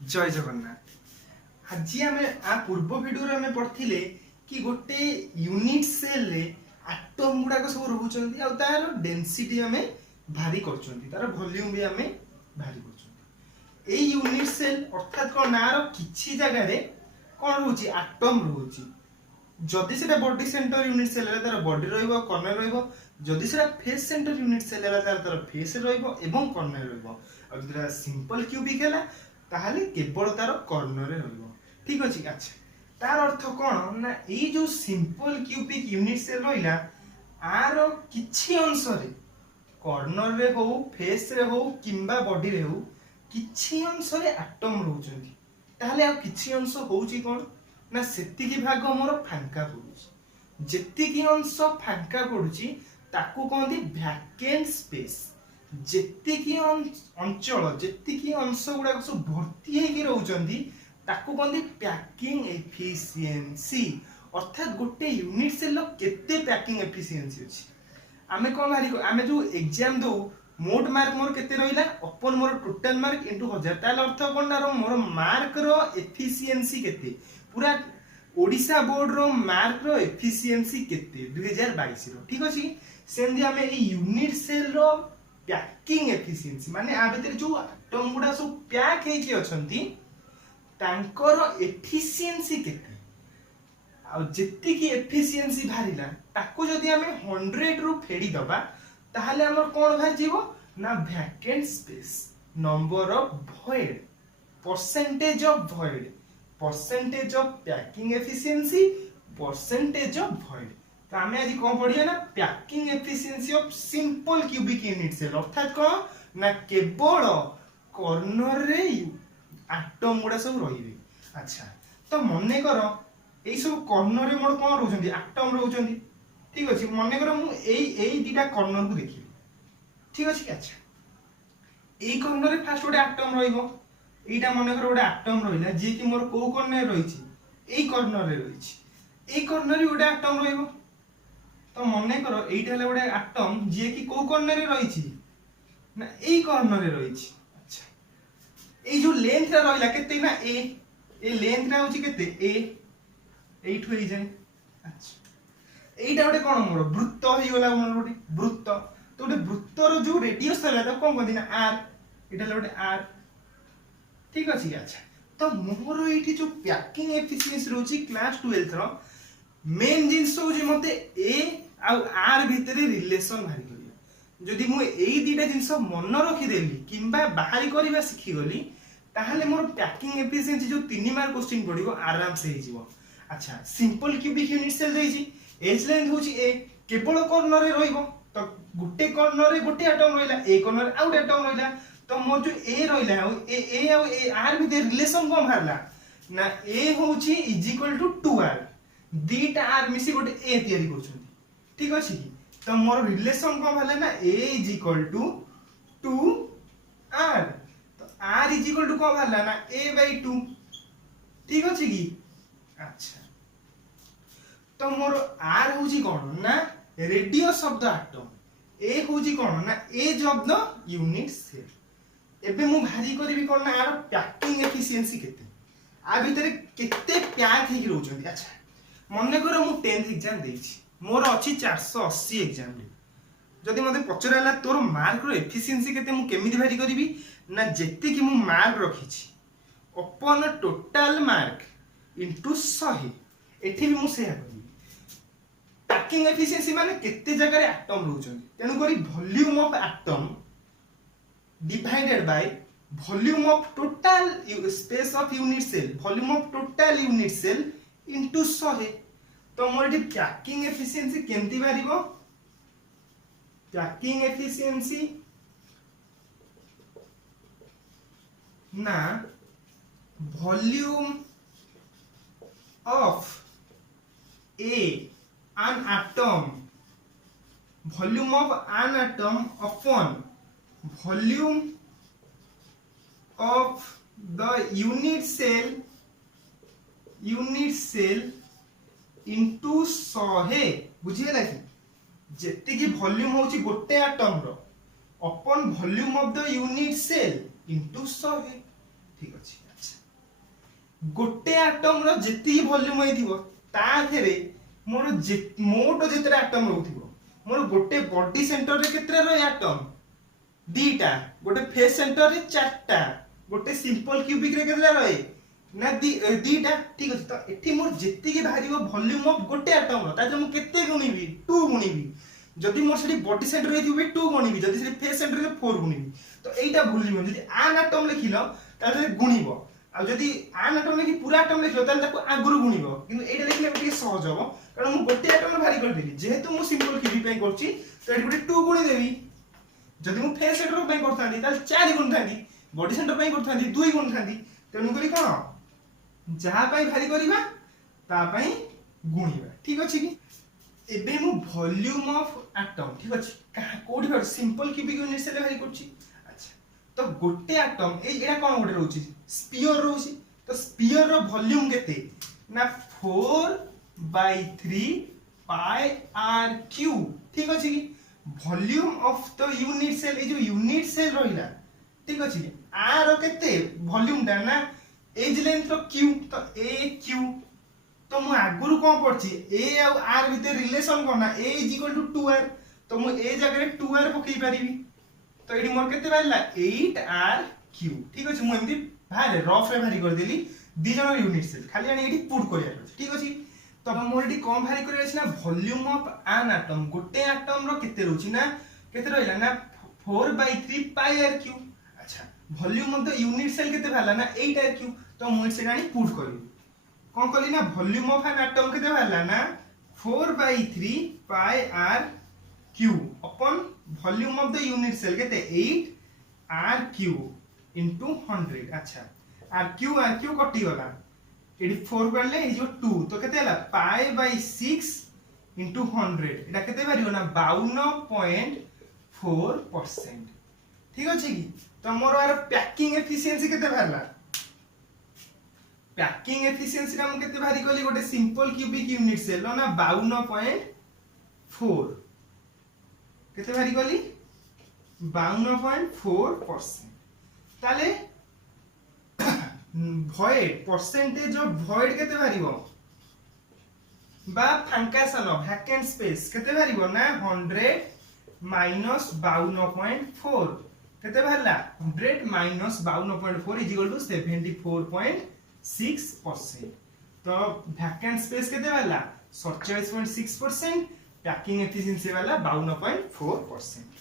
जय जगन्नाथ। आज आम आ पूर्व वीडियो में पढ़थिले कि गोटे यूनिट सेल रे एटम गुड़ाक सब रोचंती आ तार डेंसिटी आमे भारी करचंती, तार वॉल्यूम भी आमे भारी करचंती। ए यूनिट सेल अर्थात कोन नार किछि जगह रे कोन होची एटम रोची। जदि सेटा बॉडी सेंटर यूनिट सेल रे तार बॉडी रहइबो, कॉर्नर रहइबो। जदि सेटा फेस सेंटर यूनिट सेल रे तार फेस रहइबो एवं कॉर्नर रहइबो। आ जदि सिंपल क्यूबिक हैला ताहले केवल तार कॉर्नर रे रहइबो। ठीक अछि। अच्छा, तार अर्थ कोन ना ए जो सिंपल क्यूबिक यूनिट सेल रहिला आरो किछि अंश रे कॉर्नर रे हो, फेस रे हो किंबा बॉडी रे हो किछि अंश रे एटम रहउचंती। ताहले आ किछि अंश होउची कोन ना सेतिकी भाग मोर फांका पडुची। जेतिकी अंश फांका पडुची ताकू कहंदी वैकेंट स्पेस। जेतिकी अंचल जेतिकी अंश गुडा सब भर्ती हेकी रहउचंती ताकू कहंदी पैकिंग एफिशिएंसी। अर्थात गोटे यूनिट सेल लो केते पैकिंग एफिशिएंसी अछि। आमे कोन भारी आमे जो एग्जाम दो मोट मार्क मोर केते रहिला अपन मोर टोटल मार्क इनटू 1000। ताल अर्थ कोन ना मोर मार्क रो एफिशिएंसी केते पूरा ओडिशा बोर्ड रो मार्क रो एफिशिएंसी केते 2022 रो। ठीक अछि। सेंदी आमे a unit cell row packing efficiency माने आ भीतर जो एटम गुडा सब पैक हेकी अछंती तांकर एफिशिएंसी केते आ जेति की एफिशिएंसी भारिला ताको जदी हमें 100 रु फेडी दबा ताहले हमर कोन भार जीवो ना vacant space, number of void, percentage of void, percentage of packing efficiency, percentage of void. तो हमें आज कौन पढ़िए ना packing efficiency of simple cubic unit cell. अर्थात कौन ना केवल कॉर्नर रे एटम गुडा सब रहिबे। अच्छा, तो मने करो ए सब कॉर्नर रे मोर कोन रहउचंती एटम रहउचंती। ठीक अछि। मने करो मु एई दीटा कॉर्नर को देखिबी। ठीक अछि। अच्छा, एई कॉर्नर रे फास्ट गोटे एटम रहिबो। एटा मने करो गोटे एटम रहिला जे कि मोर को कॉर्नर रे रहिछि एई कॉर्नर रे रहिछि। एई कॉर्नर रे गोटे एटम रहिबो। तो मने करो एइटा हला गोटे एटम जे कि को कॉर्नर रे रहिछि ना एई कॉर्नर रे रहिछि। अच्छा, एई जो लेंथ रा रहिला केते ना ए लेंथ रा होछि केते ए एइठु एइ जाय। अच्छा, एइटा गोटे कोन मोर वृत्त होई गला मोर गोटे वृत्त। तो गोटे वृत्त रो जो रेडियस हला त कोन कहंदी ना आर। एटा हला गोटे आर। ठीक अछि। अच्छा, तो मोर एइठी जो पैकिंग एफिशिएंसी रोछि क्लास 12 रो मेन जिंस होछि मते ए आ आर भितरे रिलेशन भारी करिया। जदि मु एई दीटा जिंस मन रखि देली किंबा बाहरी करबा सिखि गली ताहले मोर पैकिंग एफिशिएंसी जो 3 मार्क क्वेश्चन पडिबो आराम से हे जिवो। अच्छा, सिंपल क्यूबिक यूनिट सेल देछि एज लेंथ होछि ए केवल कॉर्नर रे रहिबो। तो गुटे कॉर्नर रे गुटे एटम रहिला, ए कॉर्नर रे आउट एटम रहिला। तो मोर जो ए रहिला ए आ ए आर भितर रिलेशन कोन भारला ना ए होछि इज इक्वल टू 2r। दीटा आर मिसी गोटे ए तयारी करछंती। ठीक अछि। तो मोर रिलेशन कोन भाले ना a is equal to 2r। तो r इज इक्वल टू कोन भाला ना a/2। ठीक अछि की। अच्छा, तो मोर r होजी कोन ना radius of the atom, a होजी कोन ना edge of the unit cell. एबे मु भारी करबी कोन ना आर पैकिंग एफिशिएंसी केते आ भितरे केते पैक हेकी रहउचंती। अच्छा, मने करो मु 10th एग्जाम देछि मोर अछि 480 एग्जाम रे। जदि मते पचराला तोर मार्क रो एफिशिएंसी केते मु केमिति भारी करबी ना जेति कि मु मार्क रखिछि अपन टोटल मार्क इनटू 100। एठी भी मु सेया करबी। पैकिंग एफिशिएंसी माने केते जगह रे एटम रहउचंती तेनु करी volume of atom divided by volume of total space of unit cell, volume of total unit cell into 100। तो मोर एठी पैकिंग एफिशिएंसी केमति बारिबो पैकिंग एफिशिएंसी ना volume of a an atom, volume of an atom upon volume of the unit cell into 100। बुझिएला कि जेति की वॉल्यूम होची गोटे एटम रो अपन volume of the unit cell into 100। ठीक अछि अच्छा गोटे एटम रो जेती वॉल्यूम होइथिबो ता थेरे मोर मोट जेतरा एटम रहउथिबो मोर गोटे बॉडी सेंटर रे केतरा रो एटम दीटा गोटे फेस सेंटर रे चारटा गोटे सिंपल क्यूबिक रे केतरा रहे ना दीटा ठीक अछि तो एठी मोर जेती के भारिबो वॉल्यूम ऑफ गोटे एटम रो ता जे मु केते गुणिबी 2 गुणिबी जदि मोर सेठी बॉडी सेंटर रे दिबे 2 गुणिबी जदि सेठी फेस सेंटर रे 4 गुणिबी तो एटा भूलिबो जदि आन एटम लिखिलो ताले गुणिबो आ जदि आन एटम लिखि पूरा एटम लिखिलो ताले ताको आगुरु गुणिबो किंतु एटा लिखले टिके सहज होबो कारण मु गोटे एटम रे भारी कर देली जेहेतु मु सिंपल क्यूबिक पे करछि तो एटी गोटे 2 गुणी देबी जदि मु फेस सेंटर पे करथांदी ताले 4 गुण थांदी बॉडी सेंटर पे करथांदी 2 गुण थांदी तेनु करी कोन जहा पई भारी करिबा ता पई गुणिबा ठीक अछि कि एबे मु वॉल्यूम ऑफ एटम ठीक अछि कहा कोडी पर सिंपल क्यूबिक यूनिट से भारी करछि अच्छा तो गोटे एटम एटा कोन गोटे रहउछि स्फीयर रहउछि तो स्फीयर रो वॉल्यूम केते ना 4/3 पाई आर क्यूब ठीक अछि कि volume of the unit cell ए जो यूनिट सेल रहिला ठीक अछि आर रो केते वॉल्यूम दा ना एज लेंथ रो क्यू तो ए क्यू तो मु आगुरु कोन पड़छि ए और आर भीतर रिलेशन कोन ना ए = 2r तो मु ए जगह रे 2r पकई परिबी तो एडी मोर केते बारला 8r क्यूब ठीक अछि मु एमदी भारे रफ रे भारी कर देली दी जन यूनिट सेल खाली आनी एडी पुट करिया अछि ठीक अछि तो मोर एडी कोन भारी करिया अछि ना वॉल्यूम ऑफ एन एटम गोटे एटम रो केते रहउछि ना केते रहइला ना 4/3 पाई r क्यूब अच्छा volume of the unit cell केते भाला ना 8r क्यूब तो मु से आनी पुट करिबी कौन कहली ना वॉल्यूम ऑफ एन एटम केते भाला ना 4/3 पाई r क्यूब अपन volume of the unit cell केते 8 r क्यूब इनटू 100 अच्छा r क्यूब कटि गला एडी 4 करले ए जो 2 तो केते हला पाई/6 इनटू 100 एटा केते बारियो ना 52.4% ठीक अछि कि तो मोर आर पैकिंग एफिशिएंसी केते भाला पैकिंग एफिशिएंसी रा हम केते भारी कहली गोटे सिंपल क्यूबिक यूनिट सेल ना 52.4 केते भारी कहली 52.4% ताले void परसेंटेज ऑफ void केते भारीबो बा फांका सान वैकेंट स्पेस केते भारीबो ना 100 माइनस 52.4 केते भारला 100 माइनस 52.4 = 74.6% तो वैकेंट स्पेस केते वाला 47.6% पैकिंग एफिशिएंसी वाला 52.4%